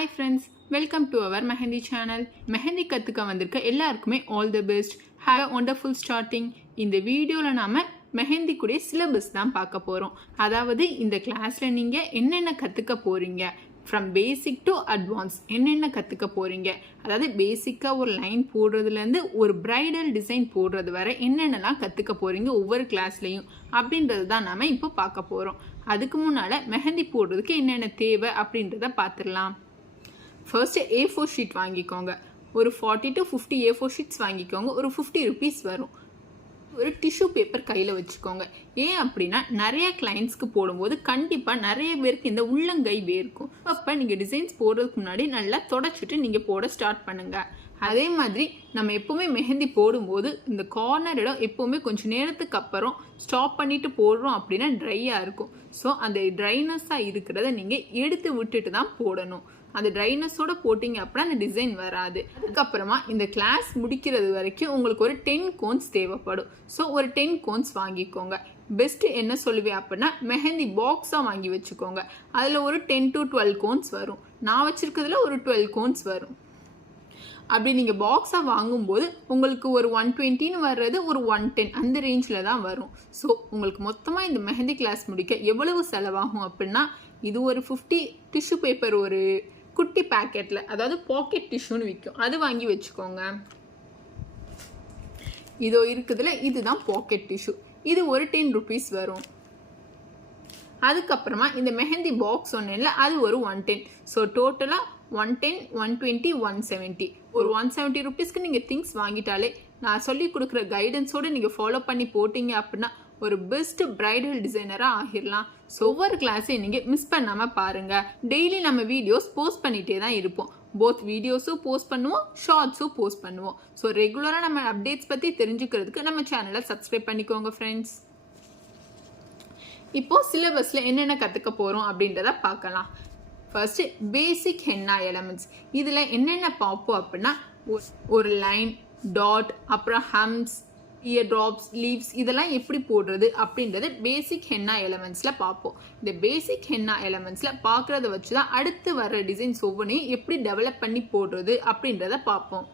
Hi friends, welcome to our Mehendi channel. Mehendi கத்துக்க வந்திருக்க எல்லாருக்குமே all the best. Have a wonderful starting. இந்த வீடியோல நாம மெஹந்தி கூட சிலபஸ் தான் பார்க்க போறோம். அதாவது இந்த கிளாஸ்ல நீங்க என்னென்ன கத்துக்க போறீங்க, from basic to advanced என்னென்ன கத்துக்க போறீங்க, அதாவது பேசிக்கா ஒரு லைன் போடுறதுல இருந்து ஒரு பிரைடல் டிசைன் போடுறது வரை என்னென்னலாம் கத்துக்க போறீங்க ஒவ்வொரு கிளாஸ்லயும் அப்படின்றது தான் நாம இப்போ பார்க்க போறோம். அதுக்கு முன்னால மெஹந்தி போடுறதுக்கு என்னென்ன தேவை அப்படின்றத பார்த்துடலாம். ஃபர்ஸ்ட் A4 ஷீட் வாங்கிக்கோங்க. ஒரு 40 to 50 A4 ஷீட்ஸ் வாங்கிக்கோங்க. ஒரு 50 ருபீஸ் வரும். ஒரு டிஷ்யூ பேப்பர் கையில் வச்சுக்கோங்க. ஏன் அப்படின்னா நிறைய கிளைண்ட்ஸ்க்கு போடும்போது கண்டிப்பாக நிறைய பேருக்கு இந்த உள்ளங்கை வேர்க்கும். அப்போ நீங்கள் டிசைன்ஸ் போடுறதுக்கு முன்னாடி நல்லா தொடச்சிட்டு நீங்கள் போட ஸ்டார்ட் பண்ணுங்கள். அதே மாதிரி நம்ம எப்போவுமே மெஹந்தி போடும்போது இந்த கார்னர் இடம் எப்போவுமே கொஞ்சம் நேரத்துக்கு அப்புறம் ஸ்டாப் பண்ணிட்டு போடுறோம் அப்படின்னா ட்ரையாக இருக்கும். ஸோ அந்த ட்ரைனஸ்ஸாக இருக்கிறத நீங்கள் எடுத்து விட்டுட்டு தான் போடணும். அந்த ட்ரைனஸோட போட்டிங்க அப்படின்னா அந்த டிசைன் வராது. அதுக்கப்புறமா இந்த கிளாஸ் முடிக்கிறது வரைக்கும் உங்களுக்கு ஒரு 10 கோன்ஸ் தேவைப்படும். ஸோ ஒரு 10 கோன்ஸ் வாங்கிக்கோங்க. பெஸ்ட்டு என்ன சொல்லுவேன் அப்படின்னா மெஹந்தி பாக்ஸாக வாங்கி வச்சுக்கோங்க. அதில் ஒரு 10 to 12 கோன்ஸ் வரும். நான் வச்சுருக்கிறதுல ஒரு 12 கோன்ஸ் வரும். அப்படி நீங்கள் பாக்ஸாக வாங்கும்போது உங்களுக்கு ஒரு 120ன்னு வர்றது ஒரு 110 அந்த ரேஞ்சில் தான் வரும். ஸோ உங்களுக்கு மொத்தமாக இந்த மெஹந்தி கிளாஸ் முடிக்க எவ்வளவு செலவாகும் அப்படின்னா இது ஒரு 50 டிஷ்யூ பேப்பர் ஒரு குட்டி பேக்கெட்டில், அதாவது பாக்கெட் டிஷ்யூன்னு விற்கும், அது வாங்கி வச்சுக்கோங்க. இதோ இருக்குதுல இதுதான் பாக்கெட் டிஷ்யூ. இது ஒரு 10 ருபீஸ் வரும். அதுக்கப்புறமா இந்த மெஹந்தி பாக்ஸ் ஒன்றில் அது ஒரு 110. ஸோ டோட்டலாக 110, 120, 170. ஒரு 170 ருபீஸ்க்கு நீங்கள் திங்ஸ் வாங்கிட்டாலே நான் சொல்லி கொடுக்குற கைடன்ஸோடு நீங்கள் ஃபாலோ பண்ணி போட்டிங்க அப்படின்னா ஒரு பெஸ்ட் பிரைடல் டிசைனராக ஆகிடலாம். ஸோ ஒவ்வொரு கிளாஸையும் நீங்கள் மிஸ் பண்ணாமல் பாருங்கள். டெய்லி நம்ம வீடியோஸ் போஸ்ட் பண்ணிகிட்டே தான் இருப்போம். போத் வீடியோஸும் போஸ்ட் பண்ணுவோம், ஷார்ட்ஸும் போஸ்ட் பண்ணுவோம். ஸோ ரெகுலராக நம்ம அப்டேட்ஸ் பற்றி தெரிஞ்சுக்கிறதுக்கு நம்ம சேனலை சப்ஸ்கிரைப் பண்ணிக்கோங்க ஃப்ரெண்ட்ஸ். இப்போது சிலபஸில் என்னென்ன கற்றுக்க போகிறோம் அப்படின்றத பார்க்கலாம். ஃபர்ஸ்ட் பேசிக் ஹென்னா எலமெண்ட்ஸ். இதில் என்னென்ன பார்ப்போம் அப்படின்னா ஒரு லைன், டாட், அப்புறம் ஹம்ஸ், இயர் ட்ராப்ஸ், லீவ்ஸ் இதெல்லாம் எப்படி போடுறது அப்படின்றது பேசிக் ஹென்னா எலமெண்ட்ஸில் பார்ப்போம். இந்த பேசிக் ஹென்னா எலமெண்ட்ஸில் பார்க்குறத வச்சு தான் அடுத்து வர டிசைன்ஸ் ஒவ்வொன்றையும் எப்படி டெவலப் பண்ணி போடுறது அப்படின்றத பார்ப்போம்.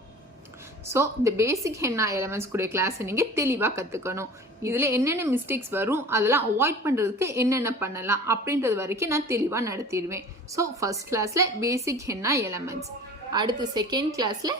ஸோ இந்த பேசிக் ஹென்னா எலமெண்ட்ஸ் கூட கிளாஸை நீங்கள் தெளிவாக கற்றுக்கணும். இதில் என்னென்ன மிஸ்டேக்ஸ் வரும், அதெல்லாம் அவாய்ட் பண்ணுறதுக்கு என்னென்ன பண்ணலாம் அப்படின்றது வரைக்கும் நான் தெளிவாக நடத்திடுவேன். ஸோ ஃபர்ஸ்ட் கிளாஸில் பேசிக் ஹென்னா எலமெண்ட்ஸ், அடுத்து செகண்ட் கிளாஸில்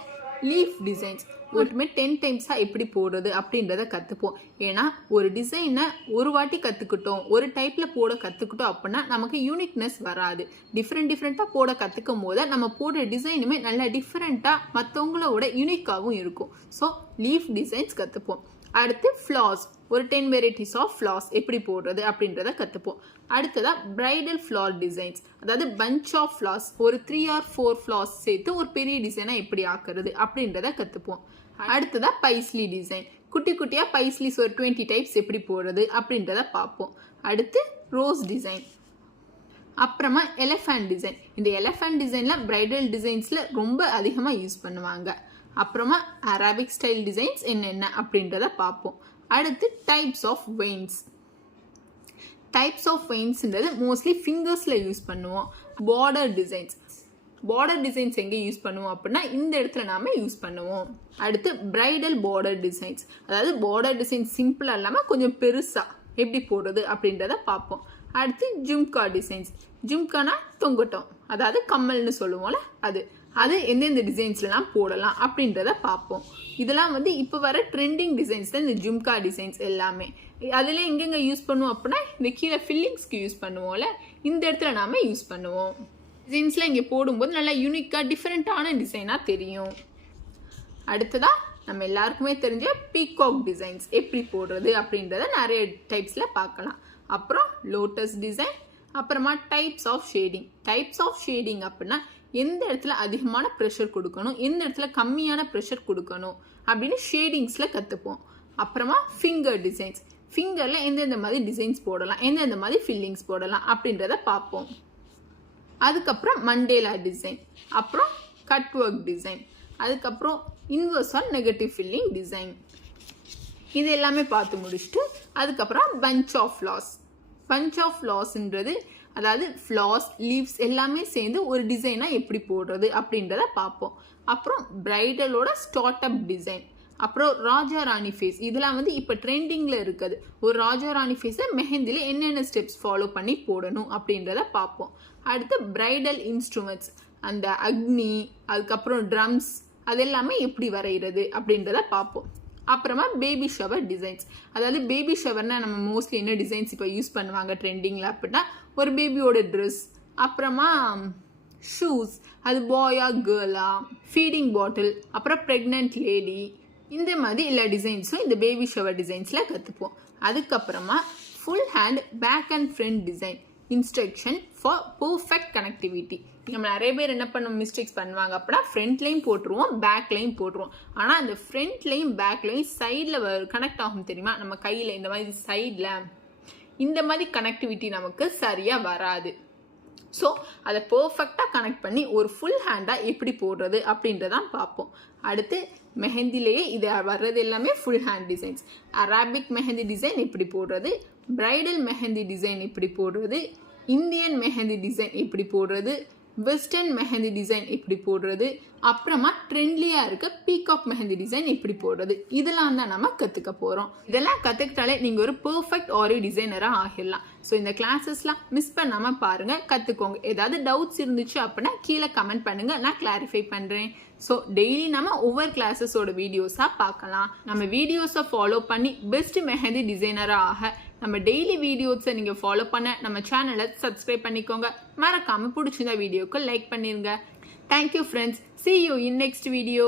லீஃப் டிசைன்ஸ். ஒருமே 10 டைம்ஸாக எப்படி போடுறது அப்படின்றத கற்றுப்போம். ஏன்னா ஒரு டிசைனை ஒரு வாட்டி கற்றுக்கிட்டோம், ஒரு டைப்பில் போட கற்றுக்கிட்டோம் அப்படின்னா நமக்கு யூனிக்னஸ் வராது. டிஃப்ரெண்ட்டாக போட கற்றுக்கும் போது நம்ம போடுற டிசைனுமே நல்லா டிஃப்ரெண்ட்டாக மற்றவங்களோட யூனிக்காகவும் இருக்கும். ஸோ லீஃப் டிசைன்ஸ் கற்றுப்போம். அடுத்து ஃப்ளார்ஸ், ஒரு 10 வெரைட்டிஸ் ஆஃப் ஃப்ளார்ஸ் எப்படி போடுறது அப்படின்றத கற்றுப்போம். அடுத்ததாக பிரைடல் ஃப்ளார் டிசைன்ஸ், அதாவது பஞ்ச் ஆஃப் ஃப்ளார்ஸ், ஒரு 3 or 4 ஃப்ளார்ஸ் சேர்த்து ஒரு பெரிய டிசைனாக எப்படி ஆக்குறது அப்படின்றத கற்றுப்போம். அடுத்ததாக பைஸ்லி டிசைன், குட்டி குட்டியாக பைஸ்லிஸ் ஒரு 20 டைப்ஸ் எப்படி போடுறது அப்படின்றத பார்ப்போம். அடுத்து ரோஸ் டிசைன், அப்புறமா எலஃபண்ட் டிசைன். இந்த எலஃபண்ட் டிசைனில் பிரைடல் டிசைன்ஸில் ரொம்ப அதிகமாக யூஸ் பண்ணுவாங்க. அப்புறமா அரபிக் ஸ்டைல் டிசைன்ஸ் என்னென்ன அப்படின்றத பார்ப்போம். அடுத்து types of veins. Types of வெயின்ஸ்ன்றது மோஸ்ட்லி ஃபிங்கர்ஸில் யூஸ் பண்ணுவோம். பார்டர் டிசைன்ஸ், பார்டர் டிசைன்ஸ் எங்கே யூஸ் பண்ணுவோம் அப்படின்னா இந்த இடத்துல நாம யூஸ் பண்ணுவோம். அடுத்து பிரைடல் பார்டர் டிசைன்ஸ், அதாவது பார்டர் டிசைன் சிம்பிளாக இல்லாமல் கொஞ்சம் பெருசாக எப்படி போடுறது அப்படின்றத பார்ப்போம். அடுத்து ஜும்கா டிசைன்ஸ். ஜும்கானா தொங்கட்டம், அதாவது கம்மல்னு சொல்லுவோம்ல, அது எந்தெந்த டிசைன்ஸ்லாம் போடலாம் அப்படின்றத பார்ப்போம். இதெல்லாம் இப்போ வர ட்ரெண்டிங் டிசைன்ஸ் தான் இந்த ஜும்கா டிசைன்ஸ் எல்லாமே. அதில் எங்கெங்கே யூஸ் பண்ணுவோம் அப்படின்னா இந்த கீழே ஃபில்லிங்ஸ்க்கு யூஸ் பண்ணுவோம்ல, இந்த இடத்துல நாம் யூஸ் பண்ணுவோம். டிசைன்ஸ்லாம் இங்கே போடும்போது நல்லா யூனிக்காக டிஃப்ரெண்ட்டான டிசைனாக தெரியும். அடுத்ததாக நம்ம எல்லாருக்குமே தெரிஞ்ச பீகாக் டிசைன்ஸ் எப்படி போடுறது அப்படின்றத நிறைய டைப்ஸில் பார்க்கலாம். அப்புறம் லோட்டஸ் டிசைன், அப்புறமா types of shading. Types of shading அப்படின்னா எந்த இடத்துல அதிகமான ப்ரெஷர் கொடுக்கணும், எந்த இடத்துல கம்மியான ப்ரெஷர் கொடுக்கணும் அப்படின்னு ஷேடிங்ஸில் கற்றுப்போம். அப்புறமா ஃபிங்கர் டிசைன்ஸ், ஃபிங்கரில் எந்தெந்த மாதிரி டிசைன்ஸ் போடலாம், எந்தெந்த மாதிரி ஃபில்லிங்ஸ் போடலாம் அப்படின்றத பார்ப்போம். அதுக்கப்புறம் மண்டேலா டிசைன், அப்புறம் கட் ஒர்க் டிசைன், அதுக்கப்புறம் inverse or negative filling design. இது எல்லாமே பார்த்து முடிச்சுட்டு அதுக்கப்புறம் bunch of flowers. Bunch of ஃப்ளார்ஸ்ன்றது அதாவது ஃப்ளார்ஸ் லீவ்ஸ் எல்லாமே சேர்ந்து ஒரு டிசைனாக எப்படி போடுறது அப்படின்றத பார்ப்போம். அப்புறம் பிரைடலோட ஸ்டார்ட் அப் டிசைன், அப்புறம் ராஜா ராணி ஃபேஸ். இதெல்லாம் வந்து இப்போ ட்ரெண்டிங்கில் இருக்குது. ஒரு ராஜா ராணி ஃபேஸை மெஹந்தியில் என்னென்ன ஸ்டெப்ஸ் ஃபாலோ பண்ணி போடணும் அப்படின்றத பார்ப்போம். அடுத்து பிரைடல் இன்ஸ்ட்ருமெண்ட்ஸ், அந்த அக்னி, அதுக்கப்புறம் ட்ரம்ஸ், அது எல்லாமே எப்படி வரைகிறது அப்படின்றத பார்ப்போம். அப்புறமா பேபி ஷவர் டிசைன்ஸ், அதாவது பேபி ஷவர்னால் நம்ம மோஸ்ட்லி என்ன டிசைன்ஸ் இப்போ யூஸ் பண்ணுவாங்க ட்ரெண்டிங்கில் அப்படின்னா ஒரு பேபியோட ட்ரெஸ், அப்புறமா ஷூஸ், அது பாயா கேர்ளா, ஃபீடிங் பாட்டில், அப்புறம் ப்ரெக்னென்ட் லேடி, இந்த மாதிரி எல்லா டிசைன்ஸும் இந்த பேபி ஷவர் டிசைன்ஸில் கற்றுப்போம். அதுக்கப்புறமா full hand bag and front design instruction for perfect connectivity. நம்ம நிறைய பேர் என்ன பண்ண மிஸ்டேக்ஸ் பண்ணுவாங்க அப்படின்னா ஃப்ரண்ட்லையும் போட்டுருவோம் பேக்லையும் போட்டுருவோம். ஆனால் அந்த ஃப்ரண்ட்லையும் பேக்லையும் சைடில் கனெக்ட் ஆகும் தெரியுமா, நம்ம கையில் இந்த மாதிரி சைடில் இந்த மாதிரி கனெக்டிவிட்டி நமக்கு சரியாக வராது. ஸோ அதை பர்ஃபெக்டாக கனெக்ட் பண்ணி ஒரு ஃபுல் ஹேண்டாக எப்படி போடுறது அப்படின்றதான் பார்ப்போம். அடுத்து மெஹந்திலேயே இது வர்றது எல்லாமே full hand designs. Arabic mehndi design எப்படி போடுறது, பிரைடல் மெஹந்தி டிசைன் எப்படி போடுறது, இந்தியன் மெஹந்தி டிசைன் எப்படி போடுறது, வெஸ்டர்ன் மெஹந்தி டிசைன் எப்படி போடுறது, அப்புறமா ட்ரெண்ட்லியாக இருக்க பீகாக் மெஹந்தி டிசைன் எப்படி போடுறது, இதெல்லாம் தான் நம்ம கற்றுக்க போகிறோம். இதெல்லாம் கற்றுக்கிட்டாலே நீங்கள் ஒரு பர்ஃபெக்ட் ஆரி டிசைனராக ஆகிடலாம். ஸோ இந்த கிளாஸஸ்லாம் மிஸ் பண்ணாமல் பாருங்கள், கற்றுக்கோங்க. ஏதாவது டவுட்ஸ் இருந்துச்சு அப்படின்னா கீழே கமெண்ட் பண்ணுங்கள், நான் கிளாரிஃபை பண்ணுறேன். ஸோ டெய்லி நம்ம ஒவ்வொரு கிளாஸஸோட வீடியோஸாக பார்க்கலாம். நம்ம வீடியோஸை ஃபாலோ பண்ணி பெஸ்ட் மெஹந்தி டிசைனராக ஆக நம்ம டெய்லி வீடியோஸை நீங்கள் ஃபாலோ பண்ண நம்ம சேனலை சப்ஸ்கிரைப் பண்ணிக்கோங்க. மறக்காமல் பிடிச்சிருந்த வீடியோக்கு லைக் பண்ணிடுங்க. Thank you friends. See you in next video.